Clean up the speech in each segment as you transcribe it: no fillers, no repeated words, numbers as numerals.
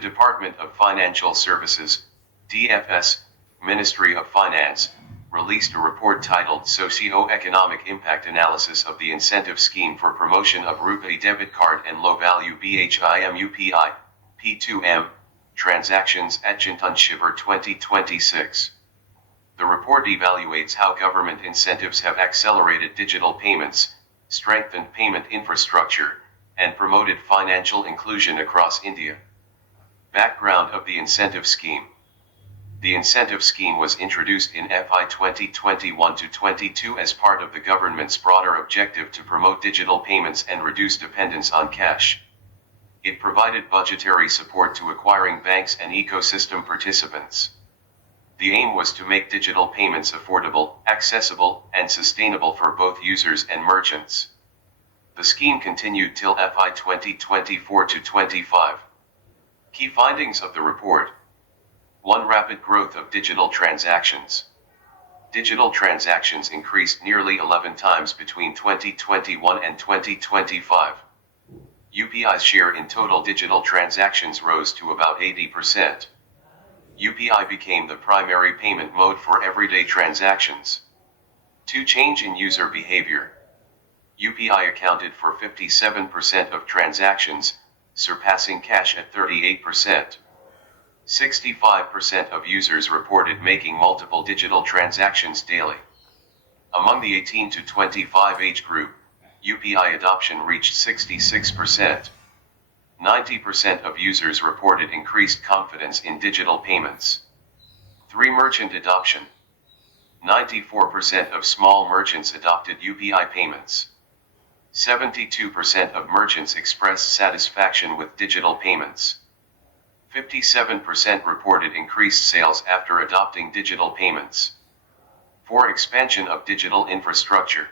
Department of Financial Services, DFS, Ministry of Finance, released a report titled Socio-Economic Impact Analysis of the Incentive Scheme for Promotion of RuPay Debit Card and Low-Value BHIM UPI, P2M, Transactions at Shiver 2026. The report evaluates how government incentives have accelerated digital payments, strengthened payment infrastructure, and promoted financial inclusion across India. Background of the incentive scheme. The incentive scheme was introduced in FY 2021-22 as part of the government's broader objective to promote digital payments and reduce dependence on cash. It provided budgetary support to acquiring banks and ecosystem participants. The aim was to make digital payments affordable, accessible, and sustainable for both users and merchants. The scheme continued till FY 2024-25. Key findings of the report. 1. Rapid growth of digital transactions. Digital transactions increased nearly 11 times between 2021 and 2025. UPI's share in total digital transactions rose to about 80%. UPI became the primary payment mode for everyday transactions. 2. Change in user behavior. UPI accounted for 57% of transactions, surpassing cash at 38%. 65% of users reported making multiple digital transactions daily. Among the 18 to 25 age group, UPI adoption reached 66%. 90% of users reported increased confidence in digital payments. 3. Merchant adoption. 94% of small merchants adopted UPI payments. 72% of merchants expressed satisfaction with digital payments. 57% reported increased sales after adopting digital payments. 4. Expansion of digital infrastructure.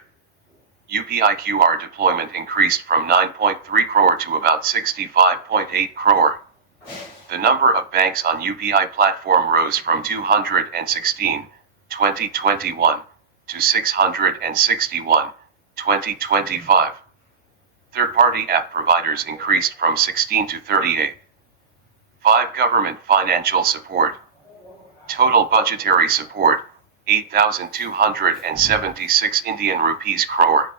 UPI QR deployment increased from 9.3 crore to about 65.8 crore. The number of banks on UPI platform rose from 216, 2021, to 661, 2025. Third-party app providers increased from 16 to 38. 5. Government financial support. Total budgetary support, 8,276 Indian rupees crore.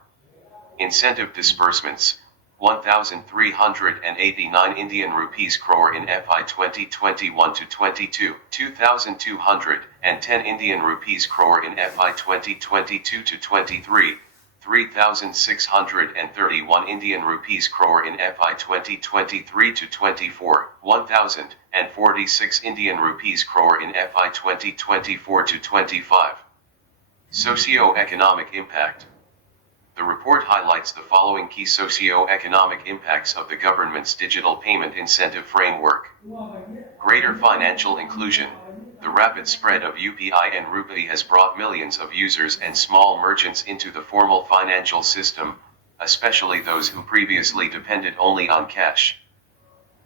Incentive disbursements, 1,389 Indian rupees crore in FY 2021-22, 2,210 Indian rupees crore in FY 2022-23, 3,631 Indian rupees crore in FY 2023-24, 1,046 Indian rupees crore in FY 2024-25. Socio-economic impact. The report highlights the following key socio-economic impacts of the government's digital payment incentive framework. Greater financial inclusion. The rapid spread of UPI and RuPay has brought millions of users and small merchants into the formal financial system, especially those who previously depended only on cash.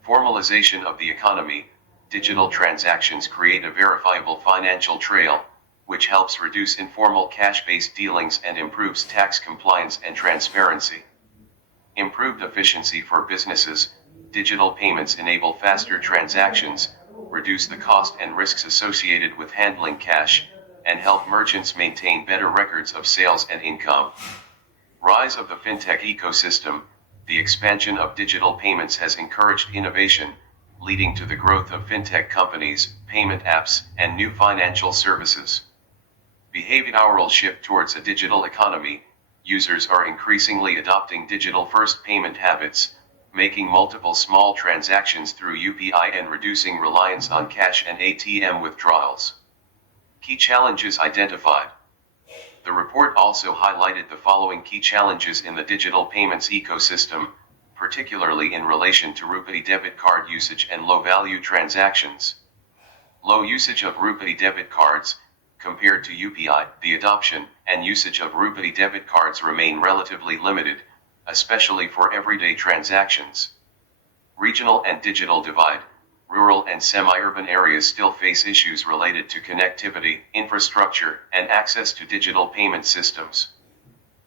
Formalization of the economy. Digital transactions create a verifiable financial trail, which helps reduce informal cash-based dealings and improves tax compliance and transparency. Improved efficiency for businesses. Digital payments enable faster transactions, reduce the cost and risks associated with handling cash, and help merchants maintain better records of sales and income. Rise of the fintech ecosystem. The expansion of digital payments has encouraged innovation, leading to the growth of fintech companies, payment apps, and new financial services. Behavioral shift towards a digital economy. Users are increasingly adopting digital-first payment habits, making multiple small transactions through UPI and reducing reliance on cash and ATM withdrawals. Key challenges identified. The report also highlighted the following key challenges in the digital payments ecosystem, particularly in relation to RuPay debit card usage and low-value transactions. Low usage of RuPay debit cards. Compared to UPI, the adoption and usage of RuPay debit cards remain relatively limited, especially for everyday transactions. Regional and digital divide. Rural and semi-urban areas still face issues related to connectivity, infrastructure, and access to digital payment systems.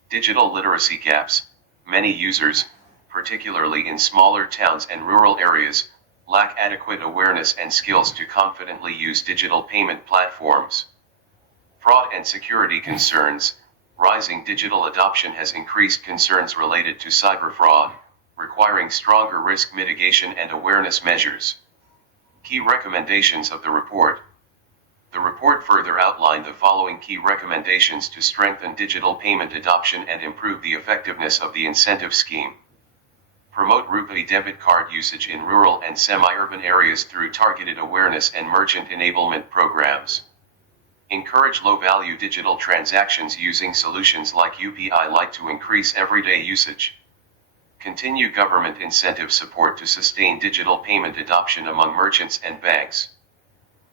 Digital literacy gaps. Many users, particularly in smaller towns and rural areas, lack adequate awareness and skills to confidently use digital payment platforms. Fraud and security concerns. Rising digital adoption has increased concerns related to cyber fraud, requiring stronger risk mitigation and awareness measures. Key recommendations of the report. The report further outlined the following key recommendations to strengthen digital payment adoption and improve the effectiveness of the incentive scheme. Promote RuPay debit card usage in rural and semi-urban areas through targeted awareness and merchant enablement programs. Encourage low-value digital transactions using solutions like UPI Lite to increase everyday usage. Continue government incentive support to sustain digital payment adoption among merchants and banks.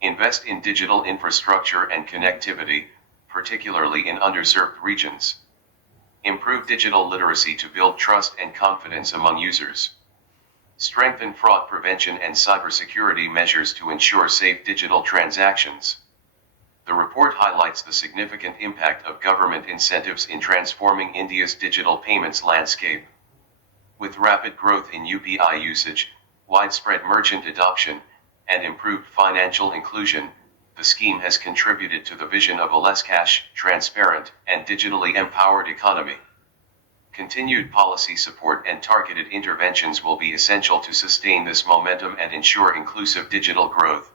Invest in digital infrastructure and connectivity, particularly in underserved regions. Improve digital literacy to build trust and confidence among users. Strengthen fraud prevention and cybersecurity measures to ensure safe digital transactions. The report highlights the significant impact of government incentives in transforming India's digital payments landscape. With rapid growth in UPI usage, widespread merchant adoption, and improved financial inclusion, the scheme has contributed to the vision of a less cash, transparent, and digitally empowered economy. Continued policy support and targeted interventions will be essential to sustain this momentum and ensure inclusive digital growth.